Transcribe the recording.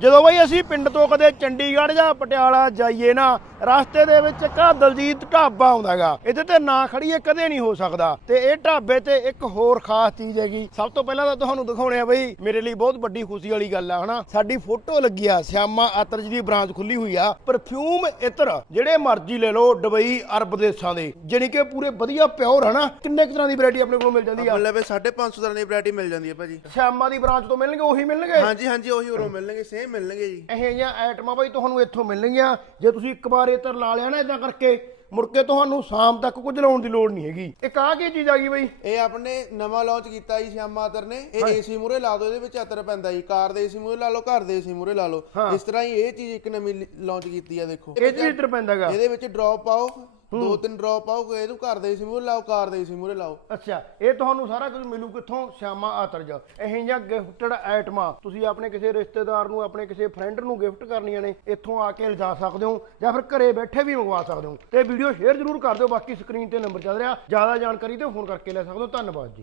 ਜਦੋਂ ਬਈ ਅਸੀਂ ਪਿੰਡ ਤੋਂ ਕਦੇ ਚੰਡੀਗੜ੍ਹ ਜਾਂ ਪਟਿਆਲਾ ਜਾਈਏ ਨਾ ਰਸਤੇ ਦੇ ਵਿੱਚ ਆਹ ਦਲਜੀਤ ਢਾਬਾ ਆਉਂਦਾਗਾ ਇਹਦੇ ਤੇ ਨਾ ਖੜੀਏ ਕਦੇ ਨਹੀਂ ਹੋ ਸਕਦਾ। ਤੇ ਇਹ ਢਾਬੇ ਤੇ ਇੱਕ ਹੋਰ ਖਾਸ ਚੀਜ਼ ਹੈਗੀ। ਸਭ ਤੋਂ ਪਹਿਲਾਂ ਤਾਂ ਤੁਹਾਨੂੰ ਦਿਖਾਉਣੇ ਆ ਬਈ ਮੇਰੇ ਲਈ ਬਹੁਤ ਵੱਡੀ ਖੁਸ਼ੀ ਵਾਲੀ ਗੱਲ ਆ ਹਨਾ? ਸਾਡੀ ਫੋਟੋ ਲੱਗੀ ਆ ਸਿਆਮਾ ਆਤਰ ਜੀ ਦੀ ਬ੍ਰਾਂਚ ਖੁੱਲੀ ਹੋਈ ਆ। ਪਰਫਿਊਮ ਇਤਰ ਜਿਹੜੇ ਮਰਜ਼ੀ ਲੈ ਲਓ ਦੁਬਈ ਅਰਬ ਦੇਸ਼ਾਂ ਦੇ। ਜਾਣੀ ਕਿ ਪੂਰੇ ਵਧੀਆ ਪਿਓਰ ਹਨਾ? ਕਿੰਨੇ ਕੁ ਤਰ੍ਹਾਂ ਦੀ ਵੈਰਾਈਟੀ ਆਪਣੇ ਕੋਲ ਮਿਲ ਜਾਂਦੀ ਆ? ਮਤਲਬ 550 ਤਰ੍ਹਾਂ ਦੀ ਵੈਰਾਈਟੀ ਮਿਲ ਜਾਂਦੀ ਹੈ ਭਾਜੀ। ਸਿਆਮਾ ਦੀ ਬ੍ਰਾਂਚ ਤੋਂ ਮਿਲਣਗੇ ਉਹੀ ਮਿਲਣਗੇ? ਹਾਂਜੀ ਹਾਂਜੀ ਉਹੀ ਉਰੋਂ ਮਿਲਣਗੇ ਸੇਮ ਮਿਲਣਗੇ ਜੀ। ਇਹ ਜਿਹੀਆਂ ਆਈਟਮਾਂ ਬਾਈ ਤੁਹਾਨੂੰ ਇੱਥੋਂ ਮਿਲਣਗੀਆਂ। ਜੇ ਤੁਸੀਂ ਇੱਕ ਵਾਰ ਇਹ ਤਰ ਲਾ ਲਿਆ ਨਾ ਇਦਾਂ ਕਰਕੇ ਮੁੜ ਕੇ ਤੁਹਾਨੂੰ ਸ਼ਾਮ ਤੱਕ ਕੁਝ ਲਾਉਣ ਦੀ ਲੋੜ ਨਹੀਂ ਹੈਗੀ। ਇੱਕ ਆਹ ਕੀ ਚੀਜ਼ ਆ ਗਈ ਬਾਈ? ਇਹ ਆਪਣੇ ਨਵਾਂ ਲਾਂਚ ਕੀਤਾ ਜੀ ਸ਼ਿਆਮਾ ਅਤਰ ਨੇ। ਇਹ ਏਸੀ ਮੂਰੇ ਲਾ ਦਿਓ ਇਹਦੇ ਵਿੱਚ ਅਤਰ ਪੈਂਦਾ ਜੀ। ਕਾਰ ਦੇ ਏਸੀ ਮੂਰੇ ਲਾ ਲਓ ਘਰ ਦੇ ਏਸੀ ਮੂਰੇ ਲਾ ਲਓ। ਇਸ ਤਰ੍ਹਾਂ ਹੀ ਇਹ ਚੀਜ਼ ਇੱਕ ਨਵੀਂ ਲਾਂਚ ਕੀਤੀ ਆ ਦੇਖੋ। ਇਹ ਚ ਲੀਟਰ ਪੈਂਦਾਗਾ ਇਹਦੇ ਵਿੱਚ ਡ੍ਰੌਪ ਪਾਓ। ਦੋ ਤਿੰਨ ਡ੍ਰੌਪ ਪਾਓ ਇਹਨੂੰ ਘਰ ਦੇ ਏਸੀ ਮੂਰੇ ਲਾਓ ਕਾਰ ਦੇ ਏਸੀ ਮੂਰੇ ਲਾਓ। ਅੱਛਾ ਇਹ ਤੁਹਾਨੂੰ ਸਾਰਾ ਕੁਝ ਮਿਲੂ ਕਿੱਥੋਂ? ਸ਼ਾਮਾ ਆਤਰਜ ਇਹ ਜਿਹੀਆਂ ਗਿਫਟਡ ਆਈਟਮਾਂ ਤੁਸੀਂ ਆਪਣੇ ਕਿਸੇ ਰਿਸ਼ਤੇਦਾਰ ਨੂੰ ਆਪਣੇ ਕਿਸੇ ਫਰੈਂਡ ਨੂੰ ਗਿਫਟ ਕਰਨੀਆਂ ਨੇ ਇੱਥੋਂ ਆ ਕੇ ਲਿਜਾ ਸਕਦੇ ਹੋ ਜਾਂ ਫਿਰ ਘਰੇ ਬੈਠੇ ਵੀ ਮੰਗਵਾ ਸਕਦੇ ਹੋ। ਤੇ ਵੀਡੀਓ ਸ਼ੇਅਰ ਜ਼ਰੂਰ ਕਰ ਦਿਓ ਬਾਕੀ ਸਕਰੀਨ ਤੇ ਨੰਬਰ ਚੱਲ ਰਿਹਾ। ਜ਼ਿਆਦਾ ਜਾਣਕਾਰੀ ਤੇ ਫੋਨ ਕਰਕੇ ਲੈ ਸਕਦੇ ਹੋ। ਧੰਨਵਾਦ ਜੀ।